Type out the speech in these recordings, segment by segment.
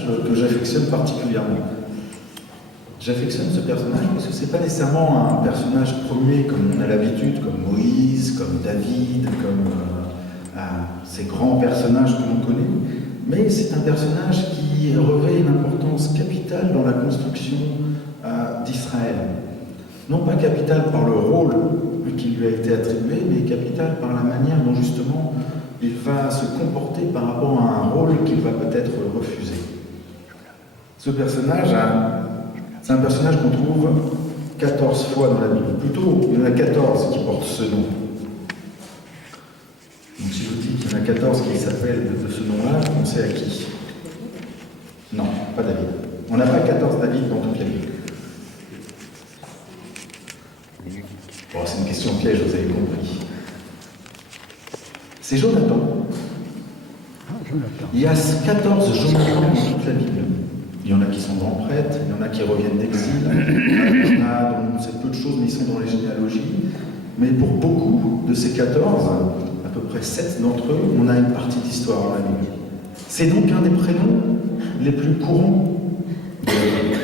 personnage que j'affectionne particulièrement. J'affectionne ce personnage parce que c'est pas nécessairement un personnage premier comme on a l'habitude, comme Moïse, comme David, comme ces grands personnages que l'on connaît, mais c'est un personnage qui revêt une importance capitale dans la construction d'Israël. Non pas capitale par le rôle qui lui a été attribué, mais capitale par la manière dont justement il va se comporter par rapport à un rôle qu'il va peut-être refuser. Ce personnage, c'est un personnage qu'on trouve 14 fois dans la Bible. Plutôt, il y en a 14 qui portent ce nom. Donc si je vous dis qu'il y en a 14 qui s'appellent de ce nom-là, vous pensez à qui? Non, pas David. On n'a pas 14 David dans toute la Bible. Bon, c'est une question piège, vous avez compris. C'est Jonathan. Il y a 14 Jonathan dans toute la Bible. Il y en a qui sont grands prêtres, il y en a qui reviennent d'exil, il y en a dont on sait peu de choses, mais ils sont dans les généalogies. Mais pour beaucoup de ces 14, à peu près 7 d'entre eux, on a une partie d'histoire dans la Bible. C'est donc un des prénoms les plus courants de la Bible.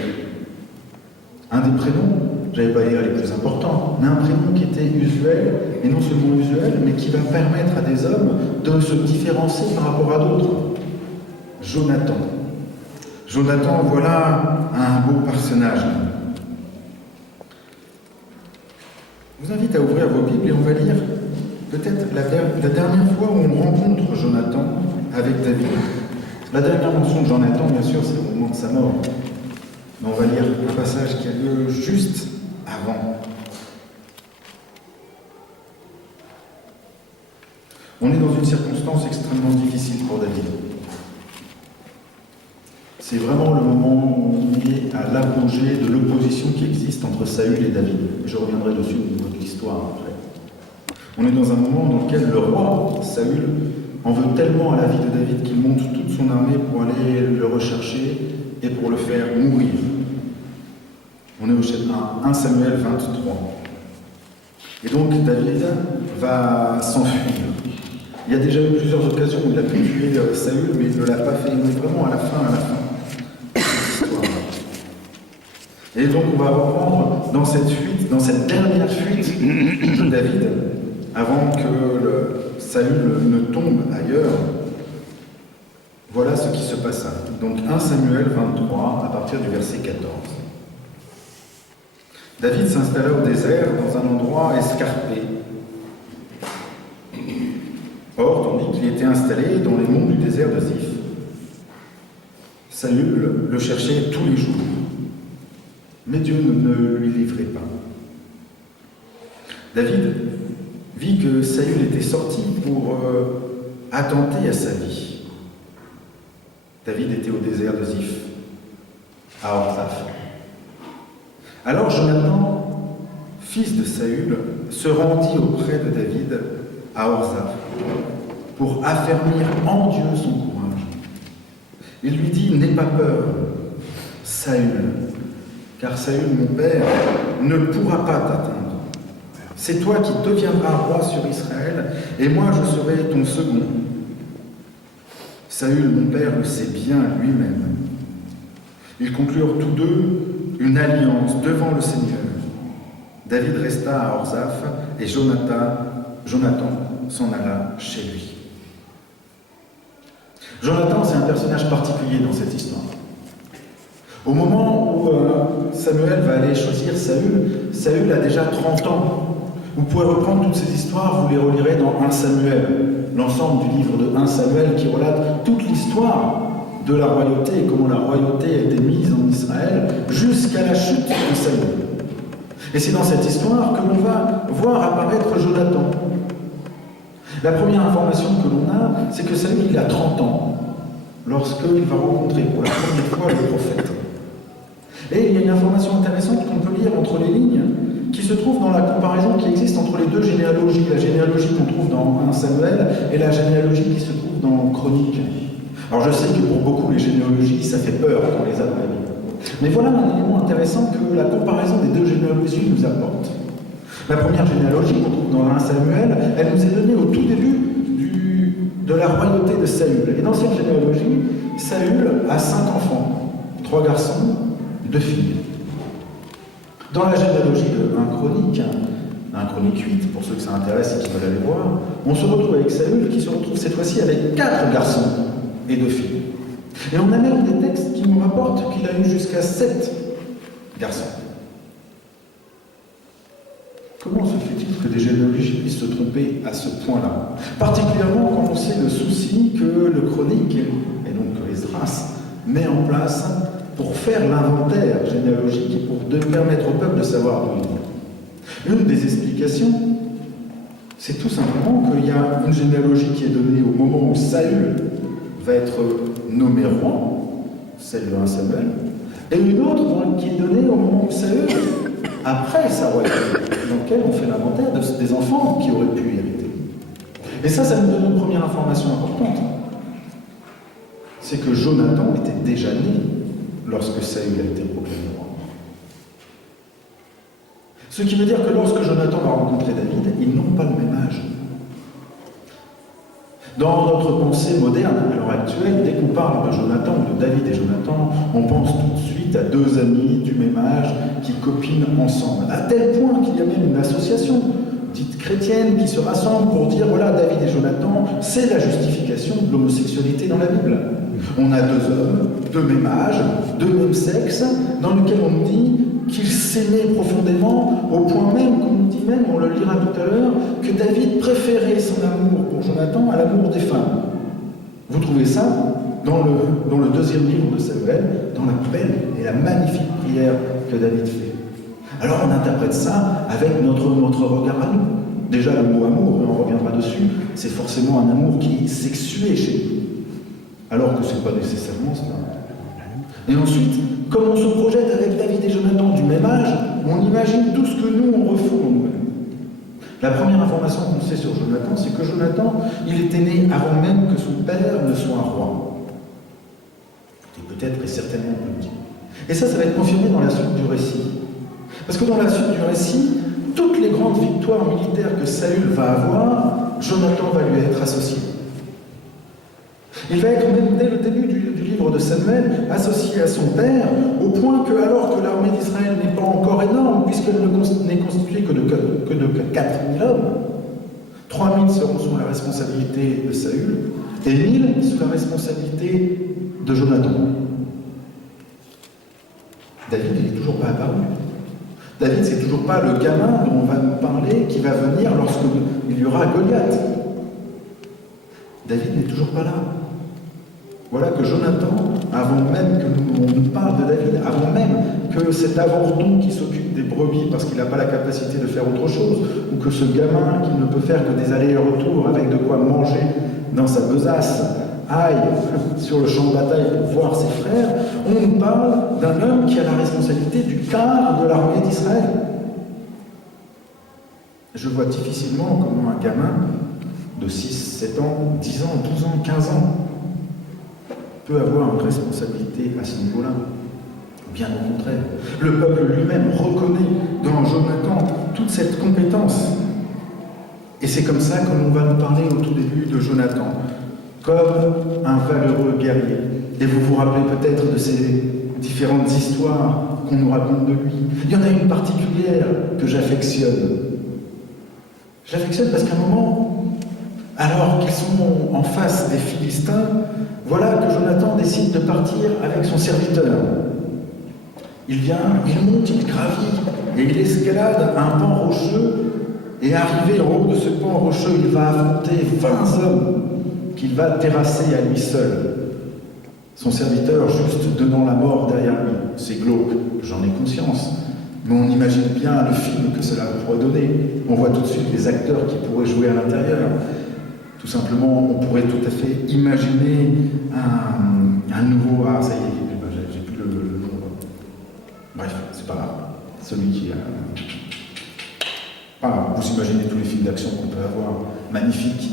Un des prénoms, j'allais pas dire les plus importants, mais un prénom qui était usuel, et non seulement usuel, mais qui va permettre à des hommes de se différencier par rapport à d'autres. Jonathan. Jonathan, voilà un beau personnage. Je vous invite à ouvrir vos Bibles et on va lire peut-être la dernière fois où on rencontre Jonathan avec David. La dernière mention de Jonathan, bien sûr, c'est au moment de sa mort. Mais on va lire un passage qui a lieu juste avant. On est dans une circonstance extrêmement difficile pour David. C'est vraiment le moment où on est à l'apogée de l'opposition qui existe entre Saül et David. Je reviendrai dessus au niveau de l'histoire après. On est dans un moment dans lequel le roi, Saül, en veut tellement à la vie de David qu'il monte toute son armée pour aller le rechercher et pour le faire mourir. On est au chapitre 1 Samuel 23. Et donc David va s'enfuir. Il y a déjà eu plusieurs occasions où il a pu tuer Saül, mais il ne l'a pas fait. Il est vraiment à la fin. Et donc on va reprendre dans cette fuite, dans cette dernière fuite de David, avant que Saül ne tombe ailleurs. Voilà ce qui se passa. Donc 1 Samuel 23, à partir du verset 14. David s'installa au désert, dans un endroit escarpé. Or, tandis qu'il était installé dans les monts du désert de Ziph, Saül le cherchait tous les jours, mais Dieu ne lui livrait pas. David vit que Saül était sorti pour attenter à sa vie. David était au désert de Ziph, à Orthaph. Alors Jonathan, fils de Saül, se rendit auprès de David à Orthaph pour affermir en Dieu son courage. Il lui dit « N'aie pas peur, Saül, car Saül, mon père, ne pourra pas t'atteindre. C'est toi qui deviendras roi sur Israël, et moi je serai ton second. Saül, mon père, le sait bien lui-même. » Ils conclurent tous deux une alliance devant le Seigneur. David resta à Orthaph, et Jonathan s'en alla chez lui. Jonathan, c'est un personnage particulier dans cette histoire. Au moment où Samuel va aller choisir Saül, Saül a déjà 30 ans. Vous pouvez reprendre toutes ces histoires, vous les relirez dans 1 Samuel, l'ensemble du livre de 1 Samuel qui relate toute l'histoire de la royauté et comment la royauté a été mise en Israël jusqu'à la chute de Saül. Et c'est dans cette histoire que l'on va voir apparaître Jonathan. La première information que l'on a, c'est que Saül il a 30 ans, lorsqu'il va rencontrer pour la première fois le prophète. Et il y a une information intéressante qu'on peut lire entre les lignes, qui se trouve dans la comparaison qui existe entre les deux généalogies, la généalogie qu'on trouve dans 1 Samuel et la généalogie qui se trouve dans Chroniques. Alors je sais que pour beaucoup les généalogies, ça fait peur quand on les a dans la Bible. Mais voilà un élément intéressant que la comparaison des deux généalogies nous apporte. La première généalogie qu'on trouve dans 1 Samuel, elle nous est donnée au tout début de la royauté de Saül. Et dans cette généalogie, Saül a 5 enfants, 3 garçons, 2 filles. Dans la généalogie de 1 Chronique, 1 Chronique 8, pour ceux que ça intéresse et qui veulent aller voir, on se retrouve avec Saül qui se retrouve cette fois-ci avec 4 garçons et 2 filles. Et on a même des textes qui nous rapportent qu'il a eu jusqu'à 7 garçons. Comment se fait-il que des généalogies puissent se tromper à ce point-là? Particulièrement quand on sait le souci que le Chronique, et donc Esdras, met en place pour faire l'inventaire généalogique et pour permettre au peuple de savoir d'où il vient. Une des explications, c'est tout simplement qu'il y a une généalogie qui est donnée au moment où Saül va être nommé roi, celle de 1 Samuel, et une autre qui est donnée au moment où Saül, après sa royauté, dans lequel on fait l'inventaire des enfants qui auraient pu hériter. Et ça nous donne une première information importante. C'est que Jonathan était déjà né lorsque Saül a été proclamé roi. Ce qui veut dire que lorsque Jonathan va rencontrer David, ils n'ont pas le même âge. Dans notre pensée moderne, à l'heure actuelle, dès qu'on parle de Jonathan, de David et Jonathan, on pense tout de suite à 2 amis du même âge qui copinent ensemble. À tel point qu'il y a même une association dite chrétienne qui se rassemble pour dire voilà, David et Jonathan, c'est la justification de l'homosexualité dans la Bible. On a 2 hommes, de même âge, de même sexe, dans lequel on dit qu'ils s'aimaient profondément, au point même, comme on dit même, on le lira tout à l'heure, que David préférait son amour pour Jonathan à l'amour des femmes. Vous trouvez ça dans le 2e livre de Samuel, dans la belle et la magnifique prière que David fait. Alors on interprète ça avec notre regard à nous. Déjà le mot amour, et on reviendra dessus, c'est forcément un amour qui est sexué chez nous. Alors que ce n'est pas nécessairement ça. Et ensuite, comme on se projette avec David et Jonathan du même âge, on imagine tout ce que nous, on refoule en nous-mêmes. La première information qu'on sait sur Jonathan, c'est que Jonathan, il était né avant même que son père ne soit roi. Et peut-être et certainement plus. Et ça va être confirmé dans la suite du récit. Parce que dans la suite du récit, toutes les grandes victoires militaires que Saül va avoir, Jonathan va lui être associé. Il va être même dès le début du livre de Samuel associé à son père, au point que, alors que l'armée d'Israël n'est pas encore énorme, puisqu'elle n'est constituée que de 4 000 hommes, 3 000 seront sous la responsabilité de Saül, et 1 000 sous la responsabilité de Jonathan. David, il n'est toujours pas apparu. David, c'est toujours pas le gamin dont on va nous parler qui va venir lorsqu'il y aura Goliath. David n'est toujours pas là. Voilà que Jonathan, avant même que nous parle de David, avant même que cet avorton qui s'occupe des brebis parce qu'il n'a pas la capacité de faire autre chose, ou que ce gamin qui ne peut faire que des allers et retours avec de quoi manger dans sa besace, aille sur le champ de bataille pour voir ses frères, on nous parle d'un homme qui a la responsabilité du quart de l'armée d'Israël. Je vois difficilement comment un gamin de 6, 7 ans, 10 ans, 12 ans, 15 ans peut avoir une responsabilité à ce niveau-là. Bien au contraire. Le peuple lui-même reconnaît dans Jonathan toute cette compétence. Et c'est comme ça que l'on va nous parler au tout début de Jonathan, comme un valeureux guerrier. Et vous vous rappelez peut-être de ces différentes histoires qu'on nous raconte de lui. Il y en a une particulière que j'affectionne. J'affectionne parce qu'à un moment, alors qu'ils sont en face des Philistins, voilà que Jonathan décide de partir avec son serviteur. Il vient, il monte, il gravit, et il escalade un pan rocheux, et arrivé en haut de ce pan rocheux, il va affronter 20 hommes qu'il va terrasser à lui seul. Son serviteur juste donnant la mort derrière lui. C'est glauque, j'en ai conscience. Mais on imagine bien le film que cela pourrait donner. On voit tout de suite les acteurs qui pourraient jouer à l'intérieur. Tout simplement, on pourrait tout à fait imaginer un nouveau... Ah, ça y est, j'ai plus le nom. Bref, c'est pas grave. Celui qui a... Ah, vous imaginez tous les films d'action qu'on peut avoir. Magnifique.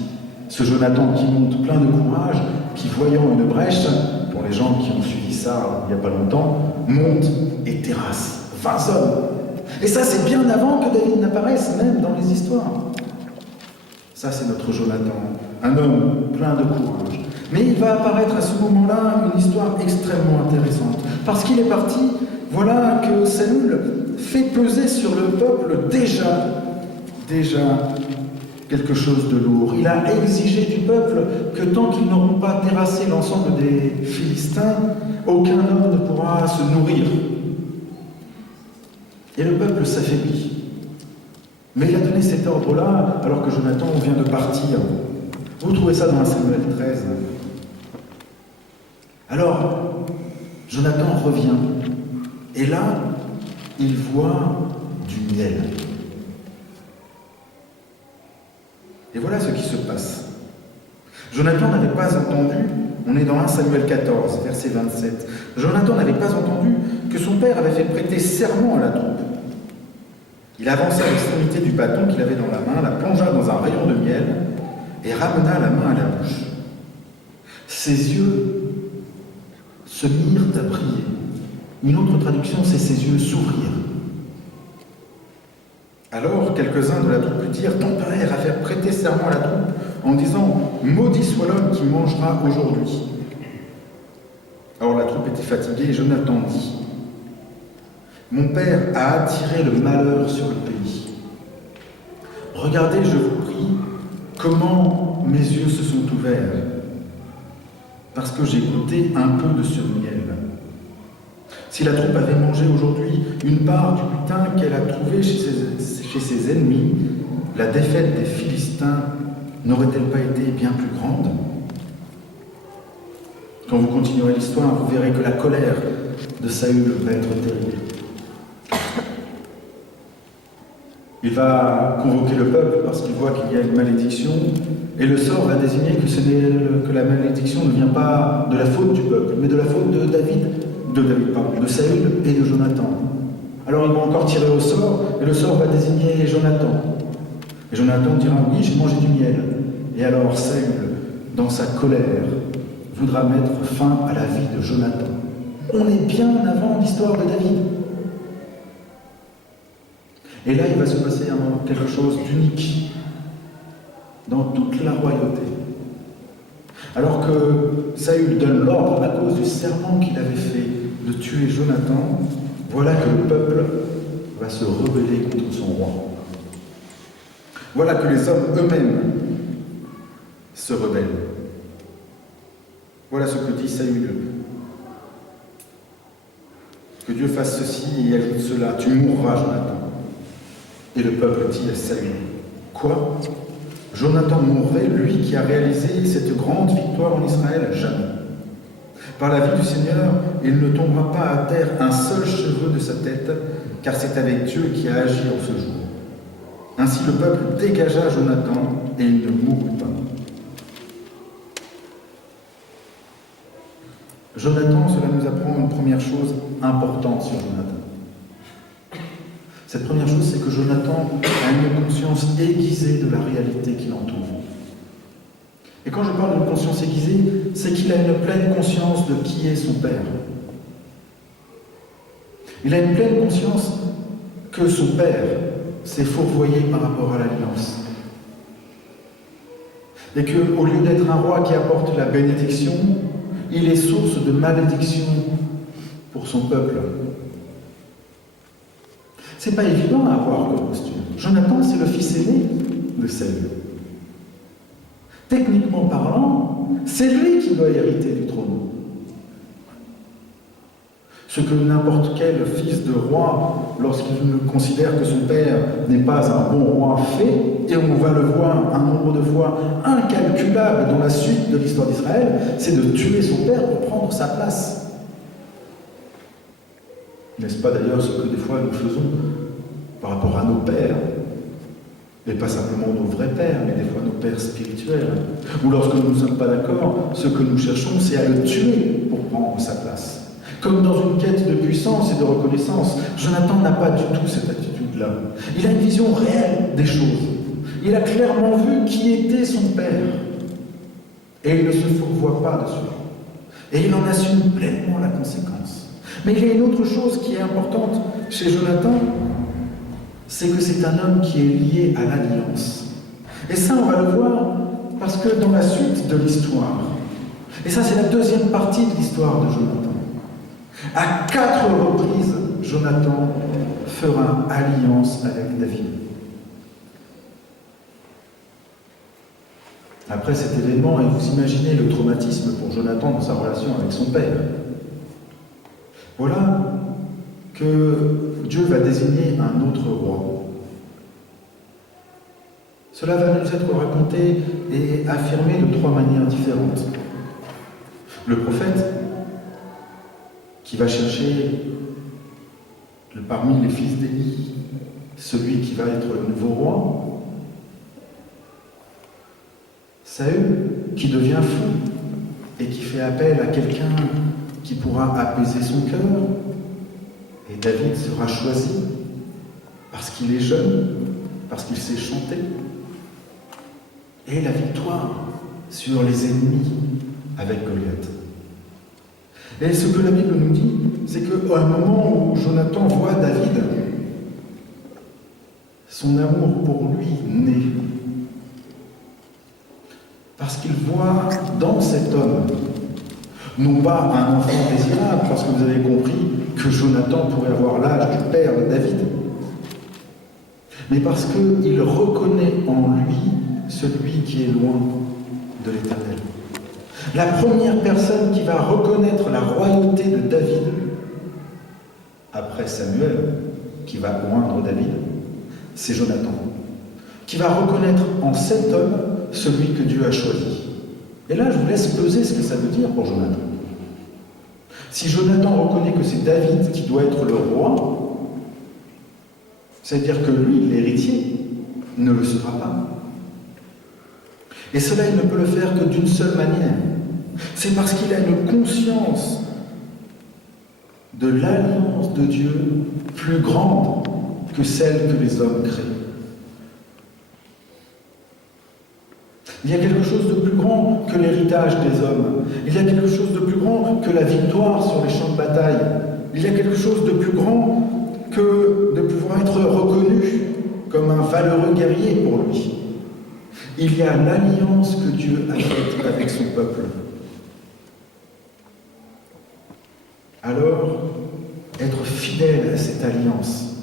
Ce Jonathan qui monte plein de courage, qui, voyant une brèche, pour les gens qui ont suivi ça il n'y a pas longtemps, monte et terrasse 20 hommes. Et ça, c'est bien avant que David n'apparaisse, même dans les histoires. Ça, c'est notre Jonathan, un homme plein de courage. Mais il va apparaître à ce moment-là une histoire extrêmement intéressante. Parce qu'il est parti, voilà que Saül fait peser sur le peuple déjà quelque chose de lourd. Il a exigé du peuple que tant qu'ils n'auront pas terrassé l'ensemble des Philistins, aucun homme ne pourra se nourrir. Et le peuple s'affaiblit. Mais il a donné cet ordre-là alors que Jonathan vient de partir. Vous trouvez ça dans 1 Samuel 13. Alors, Jonathan revient. Et là, il voit du miel. Et voilà ce qui se passe. Jonathan n'avait pas entendu, on est dans 1 Samuel 14, verset 27. Jonathan n'avait pas entendu que son père avait fait prêter serment à la troupe. Il avança l'extrémité du bâton qu'il avait dans la main, la plongea dans un rayon de miel et ramena la main à la bouche. Ses yeux se mirent à briller. Une autre traduction, c'est ses yeux s'ouvrirent. Alors, quelques-uns de la troupe lui dirent « Ton père a fait prêter serment à la troupe en disant « Maudit soit l'homme qui mangera aujourd'hui. » Alors la troupe était fatiguée et Jonathan dit « Mon père a attiré le malheur sur le pays. Regardez, je vous prie, comment mes yeux se sont ouverts, parce que j'ai goûté un peu de ce miel. Si la troupe avait mangé aujourd'hui une part du butin qu'elle a trouvé chez ses ennemis, la défaite des Philistins n'aurait-elle pas été bien plus grande? » Quand vous continuerez l'histoire, vous verrez que la colère de Saül va être terrible. Il va convoquer le peuple parce qu'il voit qu'il y a une malédiction, et le sort va désigner que la malédiction ne vient pas de la faute du peuple, mais de la faute de de Saül et de Jonathan. Alors ils vont encore tirer au sort, et le sort va désigner Jonathan. Et Jonathan dira « Oui, j'ai mangé du miel ». Et alors Saül, dans sa colère, voudra mettre fin à la vie de Jonathan. On est bien avant l'histoire de David. Et là, il va se passer quelque chose d'unique dans toute la royauté. Alors que Saül donne l'ordre à cause du serment qu'il avait fait de tuer Jonathan, voilà que le peuple va se rebeller contre son roi. Voilà que les hommes eux-mêmes se rebellent. Voilà ce que dit Saül. Que Dieu fasse ceci et ajoute cela. Tu mourras, Jonathan. Et le peuple dit à Saül, quoi? Jonathan mourrait, lui qui a réalisé cette grande victoire en Israël? Jamais. Par la vie du Seigneur, il ne tombera pas à terre un seul cheveu de sa tête, car c'est avec Dieu qui a agi en ce jour. Ainsi le peuple dégagea Jonathan et il ne mourut pas. Jonathan, cela nous apprend une première chose importante sur Jonathan. Cette première chose, c'est que Jonathan a une conscience aiguisée de la réalité qui l'entoure. Et quand je parle d'une conscience aiguisée, c'est qu'il a une pleine conscience de qui est son père. Il a une pleine conscience que son père s'est fourvoyé par rapport à l'alliance. Et qu'au lieu d'être un roi qui apporte la bénédiction, il est source de malédiction pour son peuple. C'est pas évident à avoir comme posture. Jonathan, c'est le fils aîné de Saül. Techniquement parlant, c'est lui qui doit hériter du trône. Ce que n'importe quel fils de roi, lorsqu'il considère que son père n'est pas un bon roi, fait, et on va le voir un nombre de fois incalculable dans la suite de l'histoire d'Israël, c'est de tuer son père pour prendre sa place. N'est-ce pas d'ailleurs ce que des fois nous faisons par rapport à nos pères? Et pas simplement nos vrais pères, mais des fois nos pères spirituels. Ou lorsque nous ne sommes pas d'accord, ce que nous cherchons, c'est à le tuer pour prendre sa place. Comme dans une quête de puissance et de reconnaissance, Jonathan n'a pas du tout cette attitude-là. Il a une vision réelle des choses. Il a clairement vu qui était son père. Et il ne se fourvoie pas dessus. Et il en assume pleinement la conséquence. Mais il y a une autre chose qui est importante chez Jonathan, c'est que c'est un homme qui est lié à l'alliance. Et ça, on va le voir, parce que dans la suite de l'histoire, Et ça, c'est la deuxième partie de l'histoire de Jonathan. À 4 reprises, Jonathan fera alliance avec David. Après cet événement, et vous imaginez le traumatisme pour Jonathan dans sa relation avec son père. Voilà que Dieu va désigner un autre roi. Cela va nous être raconté et affirmé de 3 manières différentes. Le prophète, qui va chercher parmi les fils d'Élie celui qui va être le nouveau roi. Saül, qui devient fou et qui fait appel à quelqu'un qui pourra apaiser son cœur. Et David sera choisi parce qu'il est jeune, parce qu'il sait chanter. Et la victoire sur les ennemis avec Goliath. Et ce que la Bible nous dit, c'est qu'à un moment où Jonathan voit David, son amour pour lui naît. Parce qu'il voit dans cet homme, non pas un enfant désirable, parce que vous avez compris que Jonathan pourrait avoir l'âge du père de David, mais parce qu'il reconnaît en lui celui qui est loin de l'Éternel. La première personne qui va reconnaître la royauté de David, après Samuel, qui va oindre David, c'est Jonathan, qui va reconnaître en cet homme celui que Dieu a choisi. Et là, je vous laisse peser ce que ça veut dire pour Jonathan. Si Jonathan reconnaît que c'est David qui doit être le roi, c'est-à-dire que lui, l'héritier, ne le sera pas. Et cela, il ne peut le faire que d'une seule manière. C'est parce qu'il a une conscience de l'alliance de Dieu plus grande que celle que les hommes créent. Il y a quelque chose de plus grand que l'héritage des hommes. Il y a quelque chose de plus grand que la victoire sur les champs de bataille. Il y a quelque chose de plus grand que de pouvoir être reconnu comme un valeureux guerrier pour lui. Il y a l'alliance que Dieu a faite avec son peuple. Alors, être fidèle à cette alliance,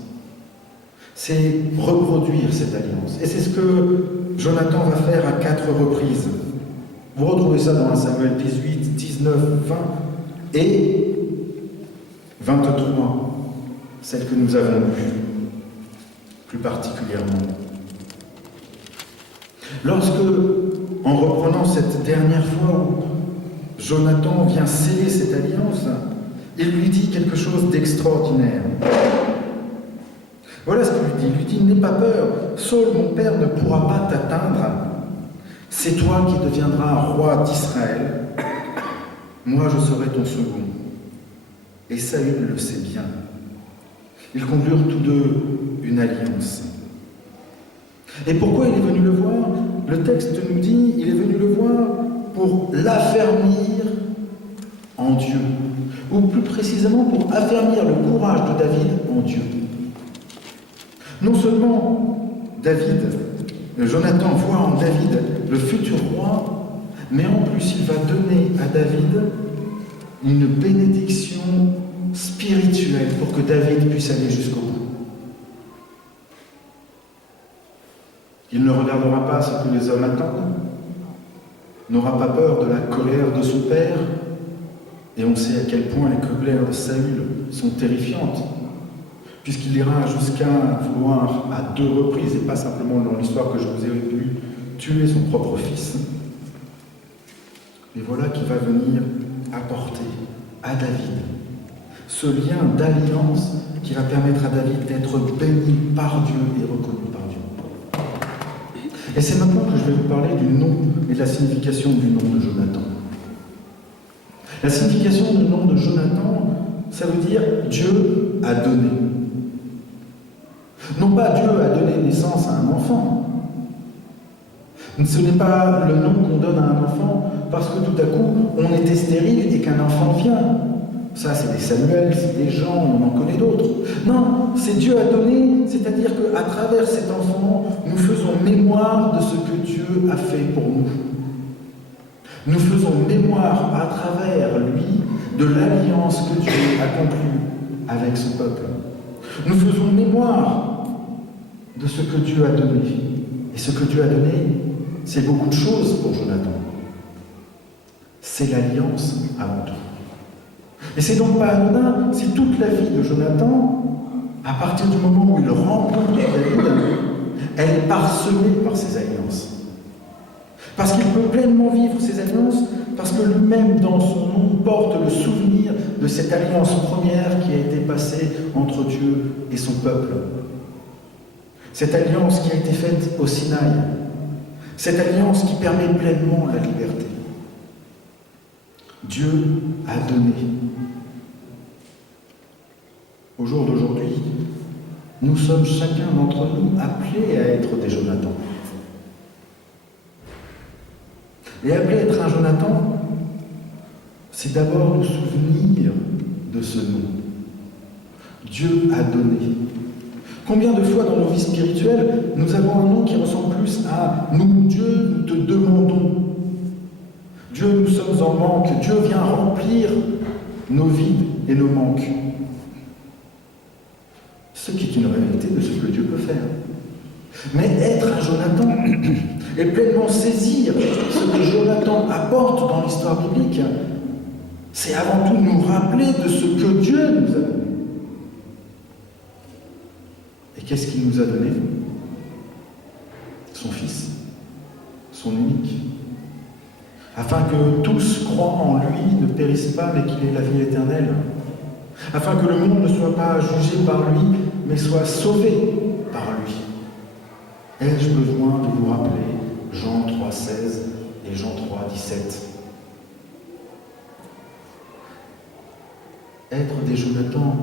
c'est reproduire cette alliance. Et c'est ce que Jonathan va faire à 4 reprises. Vous retrouvez ça dans 1 Samuel 18, 19, 20 et 23, celle que nous avons lue, plus particulièrement. Lorsque, en reprenant cette dernière fois où Jonathan vient sceller cette alliance, il lui dit quelque chose d'extraordinaire. Voilà ce qu'il lui dit. Il lui dit, n'aie pas peur, Saul, mon père, ne pourra pas t'atteindre. C'est toi qui deviendras roi d'Israël. Moi, je serai ton second. Et Saül le sait bien. Ils conclurent tous deux une alliance. Et pourquoi il est venu le voir? Le texte nous dit, il est venu le voir pour l'affermir en Dieu. Ou plus précisément pour affermir le courage de David en Dieu. Non seulement Jonathan voit en David le futur roi, mais en plus il va donner à David une bénédiction spirituelle pour que David puisse aller jusqu'au bout. Il ne regardera pas ce que les hommes attendent, n'aura pas peur de la colère de son père, et on sait à quel point les colères de Saül sont terrifiantes, puisqu'il ira jusqu'à vouloir à 2 reprises, et pas simplement dans l'histoire que je vous ai lue, tuer son propre fils. Et voilà qui va venir apporter à David ce lien d'alliance qui va permettre à David d'être béni par Dieu et reconnu par Dieu. Et c'est maintenant que je vais vous parler du nom et de la signification du nom de Jonathan. La signification du nom de Jonathan, ça veut dire Dieu a donné. Non pas Dieu a donné naissance à un enfant. Ce n'est pas le nom qu'on donne à un enfant parce que tout à coup on était stérile et qu'un enfant vient. Ça, c'est des Samuel, c'est des gens, on en connaît d'autres. Non, c'est Dieu a donné, c'est-à-dire qu'à travers cet enfant, nous faisons mémoire de ce que Dieu a fait pour nous. Nous faisons mémoire à travers lui de l'alliance que Dieu a conclue avec son peuple. Nous faisons mémoire de ce que Dieu a donné. Et ce que Dieu a donné, c'est beaucoup de choses pour Jonathan. C'est l'alliance avant tout. Et c'est donc pas anodin si toute la vie de Jonathan, à partir du moment où il rencontre David, elle est parsemée par ses alliances. Parce qu'il peut pleinement vivre ses alliances, parce que lui-même, dans son nom, porte le souvenir de cette alliance première qui a été passée entre Dieu et son peuple. Cette alliance qui a été faite au Sinaï. Cette alliance qui permet pleinement la liberté. Dieu a donné. Au jour d'aujourd'hui, nous sommes chacun d'entre nous appelés à être des Jonathan. Et appeler à être un Jonathan, c'est d'abord nous souvenir de ce nom. Dieu a donné. Combien de fois dans nos vies spirituelles, nous avons un nom qui ressemble plus à « nous, Dieu, nous te demandons ». Dieu, nous sommes en manque. Dieu vient remplir nos vides et nos manques. Ce qui est une réalité de ce que Dieu peut faire. Mais être un Jonathan et pleinement saisir ce que Jonathan apporte dans l'histoire biblique, c'est avant tout nous rappeler de ce que Dieu nous a donné. Et qu'est-ce qu'il nous a donné? Son Fils, son unique. Afin que tous croient en lui ne périssent pas, mais qu'il ait la vie éternelle. Afin que le monde ne soit pas jugé par lui, mais soit sauvé par lui. Ai-je besoin de vous rappeler Jean 3,16 et Jean 3,17? Être des Jonathan,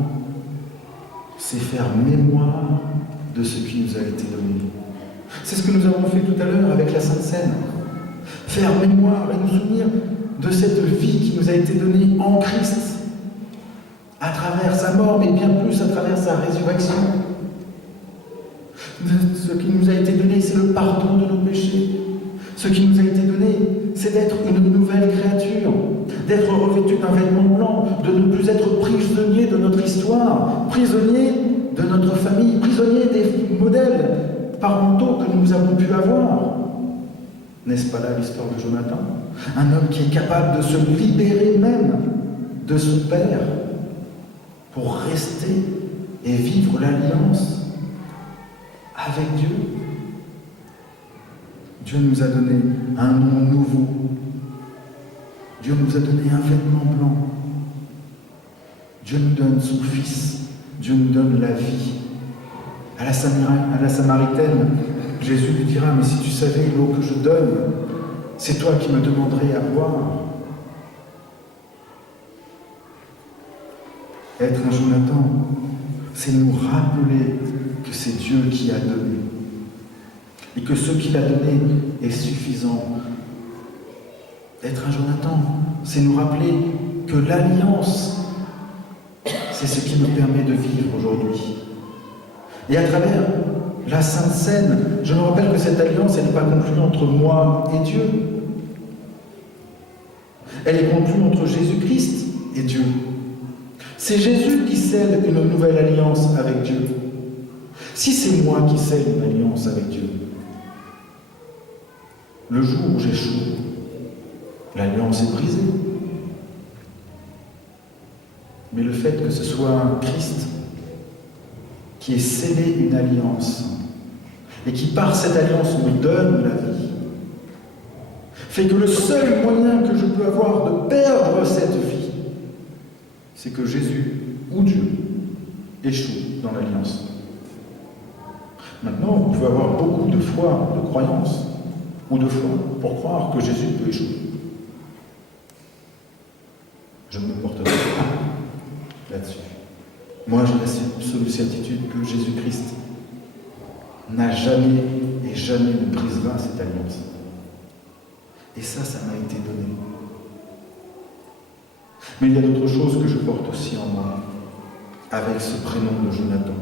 c'est faire mémoire de ce qui nous a été donné. C'est ce que nous avons fait tout à l'heure avec la Sainte Seine. Faire mémoire et nous souvenir de cette vie qui nous a été donnée en Christ, à travers sa mort, mais bien plus à travers sa résurrection. Ce qui nous a été donné, c'est le pardon de nos péchés. Ce qui nous a été donné, c'est d'être une nouvelle créature, d'être revêtu d'un vêtement blanc, de ne plus être prisonnier de notre histoire, prisonnier de notre famille, prisonnier des modèles parentaux que nous avons pu avoir. N'est-ce pas là l'histoire de Jonathan? Un homme qui est capable de se libérer même de son père pour rester et vivre l'alliance avec Dieu. Dieu nous a donné un nom nouveau. Dieu nous a donné un vêtement blanc. Dieu nous donne son Fils. Dieu nous donne la vie. À la Samaritaine, Jésus lui dira, mais si tu savais l'eau que je donne, c'est toi qui me demanderais à boire. Être un Jonathan, c'est nous rappeler que c'est Dieu qui a donné. Et que ce qu'il a donné est suffisant. Être un Jonathan, c'est nous rappeler que l'alliance, c'est ce qui nous permet de vivre aujourd'hui. Et à travers la Sainte Seine, je me rappelle que cette alliance, elle n'est pas conclue entre moi et Dieu. Elle est conclue entre Jésus-Christ et Dieu. C'est Jésus qui scelle une nouvelle alliance avec Dieu. Si c'est moi qui scelle une alliance avec Dieu, le jour où j'échoue, l'alliance est brisée. Mais le fait que ce soit Christ qui ait scellé une alliance et qui par cette alliance me donne la vie, fait que le seul moyen que je peux avoir de perdre cette vie, c'est que Jésus ou Dieu échoue dans l'alliance. Maintenant, vous pouvez avoir beaucoup de foi, de croyance, ou de foi, pour croire que Jésus peut échouer. Je ne me porterai pas là-dessus. Moi, j'ai l'absolue certitude que Jésus-Christ n'a jamais et jamais ne brisera cette alliance. Et ça m'a été donné. Mais il y a d'autres choses que je porte aussi en moi, avec ce prénom de Jonathan.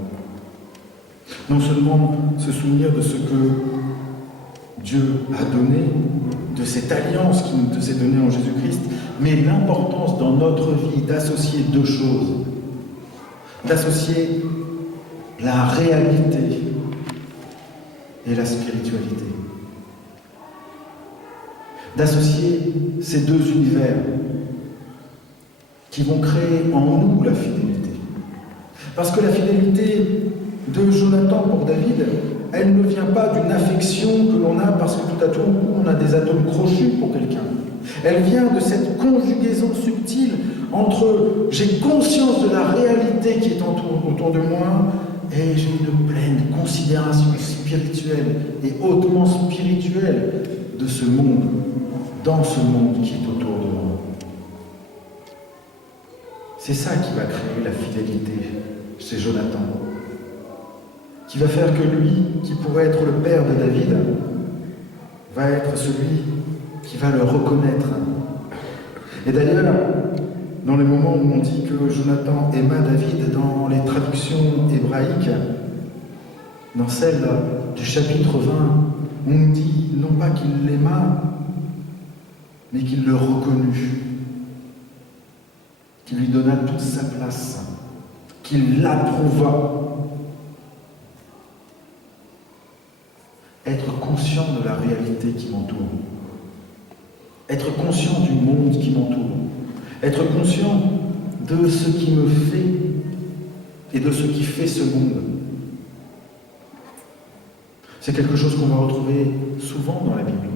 Non seulement se souvenir de ce que Dieu a donné, de cette alliance qui nous s'est donnée en Jésus-Christ, mais l'importance dans notre vie d'associer deux choses. D'associer la réalité et la spiritualité. D'associer ces deux univers qui vont créer en nous la fidélité. Parce que la fidélité de Jonathan pour David, elle ne vient pas d'une affection que l'on a parce que tout à coup on a des atomes crochus pour quelqu'un. Elle vient de cette conjugaison subtile entre j'ai conscience de la réalité qui est autour de moi et j'ai une pleine considération spirituelle et hautement spirituelle de ce monde, dans ce monde qui est autour de moi. C'est ça qui va créer la fidélité chez Jonathan, qui va faire que lui, qui pourrait être le père de David, va être celui qui va le reconnaître. Et d'ailleurs, dans les moments où on dit que Jonathan aima David, dans les traductions hébraïques, dans celle du chapitre 20, on nous dit non pas qu'il l'aima, mais qu'il le reconnut, qu'il lui donna toute sa place, qu'il l'approuva. Être conscient de la réalité qui m'entoure, être conscient du monde qui m'entoure, être conscient de ce qui me fait et de ce qui fait ce monde. C'est quelque chose qu'on va retrouver souvent dans la Bible.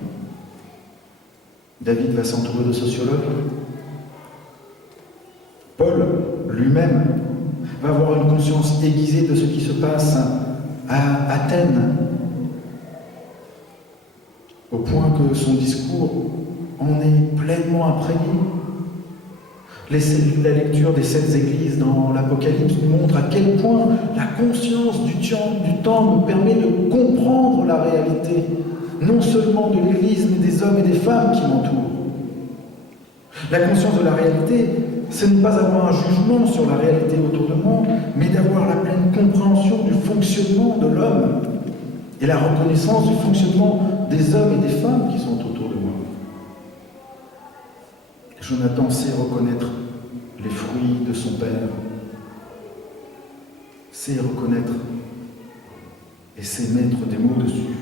David va s'entourer de sociologues. Paul, lui-même, va avoir une conscience aiguisée de ce qui se passe à Athènes, au point que son discours en est pleinement imprégné. La lecture des 7 églises dans l'Apocalypse nous montre à quel point la conscience du temps me permet de comprendre la réalité, non seulement de l'Église, mais des hommes et des femmes qui m'entourent. La conscience de la réalité, ce n'est pas avoir un jugement sur la réalité autour de moi, mais d'avoir la pleine compréhension du fonctionnement de l'homme et la reconnaissance du fonctionnement des hommes et des femmes qui sont autour de moi. Jonathan sait reconnaître les fruits de son père, sait reconnaître et sait mettre des mots dessus.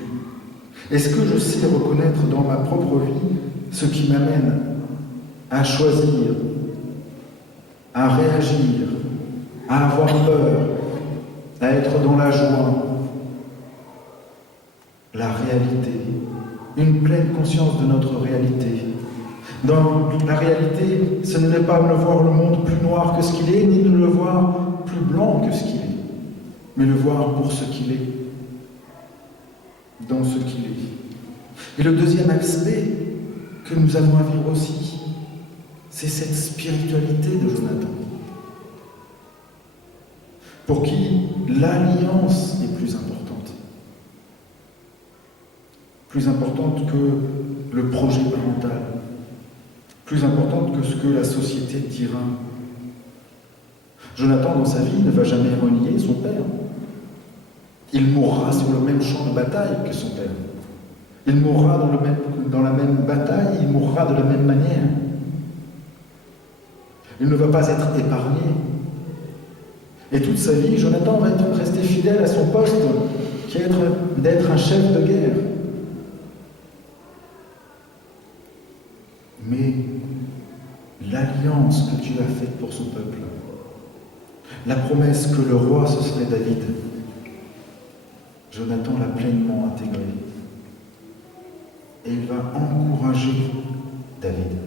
Est-ce que je sais reconnaître dans ma propre vie ce qui m'amène à choisir, à réagir, à avoir peur, à être dans la joie, la réalité, une pleine conscience de notre réalité. Dans la réalité, ce n'est pas de voir le monde plus noir que ce qu'il est, ni de le voir plus blanc que ce qu'il est, mais le voir pour ce qu'il est, dans ce qu'il est. Et le deuxième aspect que nous avons à vivre aussi, c'est cette spiritualité de Jonathan, pour qui l'alliance est plus importante que le projet parental, plus importante que ce que la société dira. Jonathan, dans sa vie, ne va jamais renier son père. Il mourra sur le même champ de bataille que son père. Il mourra dans la même bataille, il mourra de la même manière. Il ne va pas être épargné. Et toute sa vie, Jonathan va rester fidèle à son poste, qui est d'être un chef de guerre. Mais l'alliance que Dieu a faite pour son peuple, la promesse que le roi, ce serait David, Jonathan l'a pleinement intégrée. Et il va encourager David.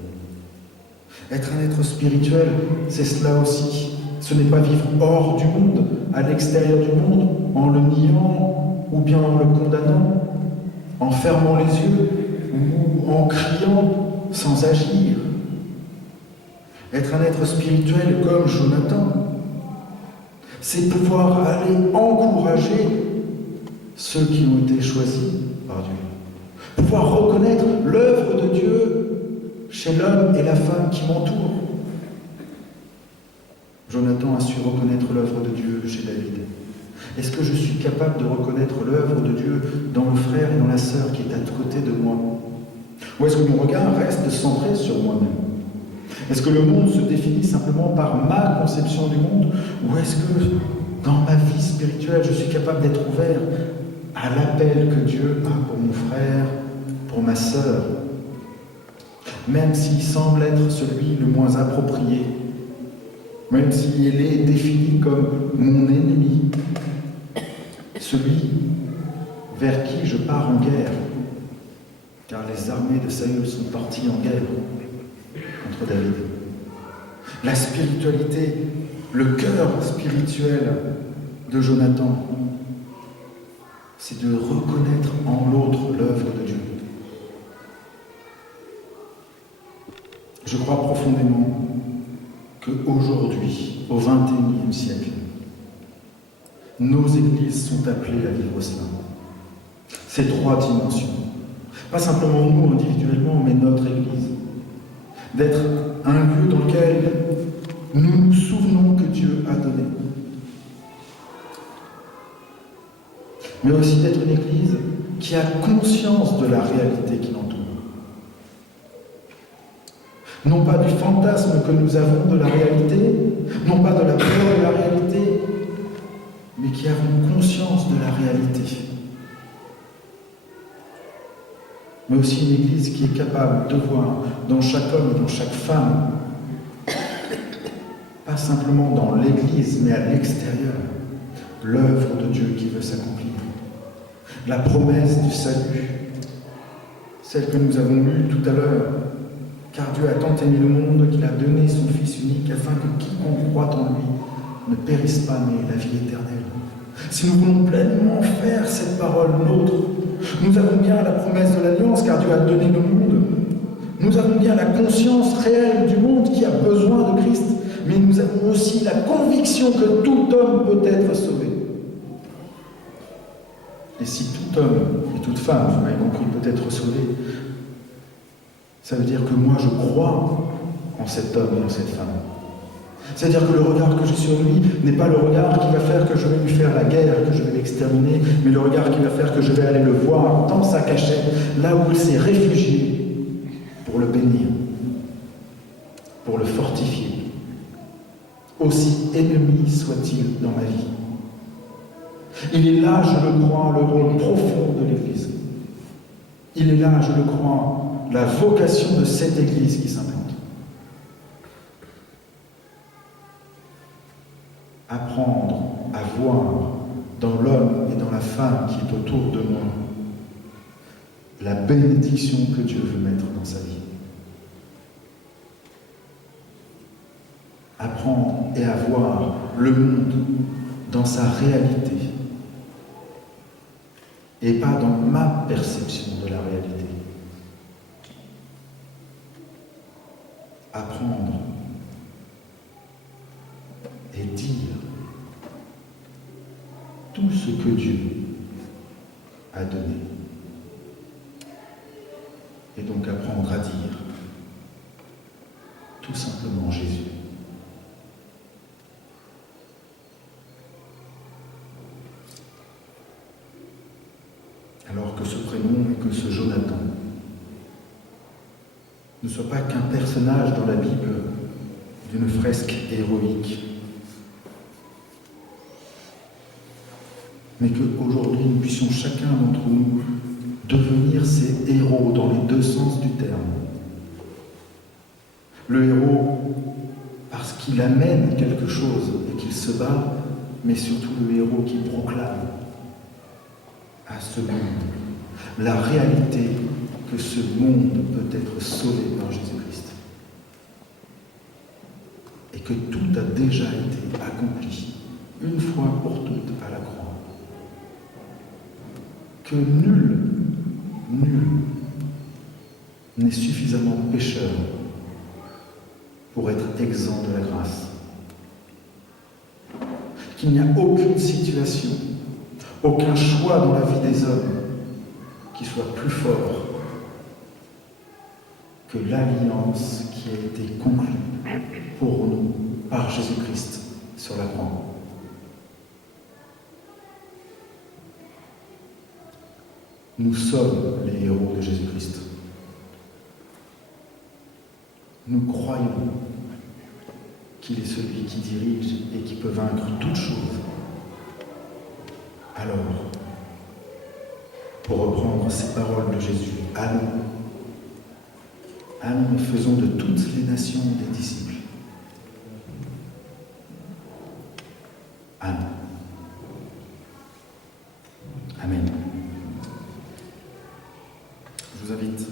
Être un être spirituel, c'est cela aussi. Ce n'est pas vivre hors du monde, à l'extérieur du monde, en le niant ou bien en le condamnant, en fermant les yeux ou en criant sans agir. Être un être spirituel comme Jonathan, c'est pouvoir aller encourager ceux qui ont été choisis par Dieu. Pouvoir reconnaître l'œuvre de Dieu chez l'homme et la femme qui m'entourent. Jonathan a su reconnaître l'œuvre de Dieu chez David. Est-ce que je suis capable de reconnaître l'œuvre de Dieu dans le frère et dans la sœur qui est à côté de moi? Ou est-ce que mon regard reste centré sur moi-même? Est-ce que le monde se définit simplement par ma conception du monde? Ou est-ce que dans ma vie spirituelle, je suis capable d'être ouvert à l'appel que Dieu a pour mon frère, pour ma sœur, même s'il semble être celui le moins approprié, même s'il est défini comme mon ennemi, celui vers qui je pars en guerre, car les armées de Saül sont parties en guerre contre David. La spiritualité, le cœur spirituel de Jonathan, c'est de reconnaître en l'autre l'œuvre de Dieu. Je crois profondément qu'aujourd'hui, au XXIe siècle, nos églises sont appelées à vivre cela. Ces trois dimensions. Pas simplement nous individuellement, mais notre Église. D'être un lieu dans lequel nous nous souvenons que Dieu a donné. Mais aussi d'être une Église qui a conscience de la réalité qui l'entoure. Non pas du fantasme que nous avons de la réalité, non pas de la peur de la réalité, mais qui avons conscience de la réalité. Mais aussi une Église qui est capable de voir dans chaque homme et dans chaque femme, pas simplement dans l'Église, mais à l'extérieur, l'œuvre de Dieu qui veut s'accomplir. La promesse du salut, celle que nous avons lue tout à l'heure, car Dieu a tant aimé le monde qu'il a donné son Fils unique afin que quiconque croit en lui ne périsse pas, mais ait la vie éternelle. Si nous voulons pleinement faire cette parole nôtre, nous avons bien la promesse de l'alliance, car Dieu a donné le monde. Nous avons bien la conscience réelle du monde qui a besoin de Christ, mais nous avons aussi la conviction que tout homme peut être sauvé. Et si tout homme et toute femme, vous m'avez compris, peut être sauvé, ça veut dire que moi je crois en cet homme et en cette femme. C'est-à-dire que le regard que j'ai sur lui n'est pas le regard qui va faire que je vais lui faire la guerre, que je vais l'exterminer, mais le regard qui va faire que je vais aller le voir dans sa cachette, là où il s'est réfugié, pour le bénir, pour le fortifier. Aussi ennemi soit-il dans ma vie. Il est là, je le crois, le rôle profond de l'Église. Il est là, je le crois, la vocation de cette Église qui s'implante. Apprendre à voir dans l'homme et dans la femme qui est autour de moi la bénédiction que Dieu veut mettre dans sa vie. Apprendre et à voir le monde dans sa réalité et pas dans ma perception de la réalité. Apprendre et dire tout ce que Dieu a donné. Et donc apprendre à dire tout simplement Jésus. Alors que ce prénom et que ce Jonathan ne soit pas qu'un personnage dans la Bible d'une fresque héroïque, mais qu'aujourd'hui nous puissions chacun d'entre nous devenir ces héros dans les deux sens du terme. Le héros parce qu'il amène quelque chose et qu'il se bat, mais surtout le héros qui proclame à ce monde la réalité que ce monde peut être sauvé par Jésus-Christ. Et que tout a déjà été accompli, une fois pour toutes, à la croix. Que nul n'est suffisamment pécheur pour être exempt de la grâce. Qu'il n'y a aucune situation, aucun choix dans la vie des hommes qui soit plus fort que l'alliance qui a été conclue pour nous par Jésus-Christ sur la croix. Nous sommes les héros de Jésus-Christ. Nous croyons qu'il est celui qui dirige et qui peut vaincre toutes choses. Alors, pour reprendre ces paroles de Jésus, allons et faisons de toutes les nations des disciples. Amen. Amen. Je vous invite